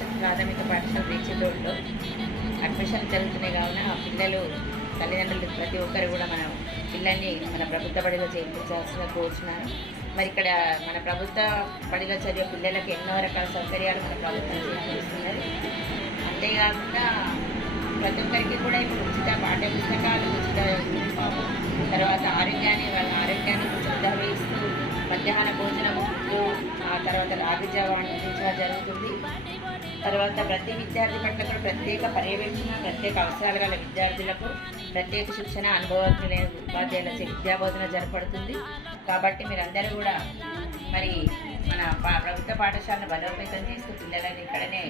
మండల ప్రాథమిక పాఠశాల రీచిలోడ్లో అడ్మిషన్ జరుగుతున్నాయి కావున ఆ పిల్లలు తల్లిదండ్రులు ప్రతి ఒక్కరు కూడా మన పిల్లల్ని మన ప్రభుత్వ బడిలో చేయించాల్సిన కోరుచున్నాను మరి ఇక్కడ మన ప్రభుత్వ బడిలో చదివే పిల్లలకు ఎన్నో రకాల సౌకర్యాలు మన ప్రభుత్వం చేస్తున్నది అంతేకాకుండా ప్రతి ఒక్కరికి కూడా ఇప్పుడు ఉచిత పాఠ్య పుస్తకాలు ఉచిత యూనిఫామ్ తర్వాత ఆరోగ్యాన్ని వాళ్ళ ఆరోగ్యాన్ని శ్రద్ధ వహిస్తూ మధ్యాహ్న భోజనము తర్వాత రాగి అందించడం జరుగుతుంది. తర్వాత ప్రతి విద్యార్థి పట్ల కూడా ప్రత్యేక పర్యవేక్షణ ప్రత్యేక అవసరాలు గల విద్యార్థులకు ప్రత్యేక శిక్షణ అనుభవజ్ఞులైన ఉపాధ్యాయులచే విద్యాబోధన జరపడుతుంది కాబట్టి మీరందరూ కూడా మరి మన ప్రభుత్వ పాఠశాలను బలోపేతం చేస్తూ పిల్లలని ఇక్కడనే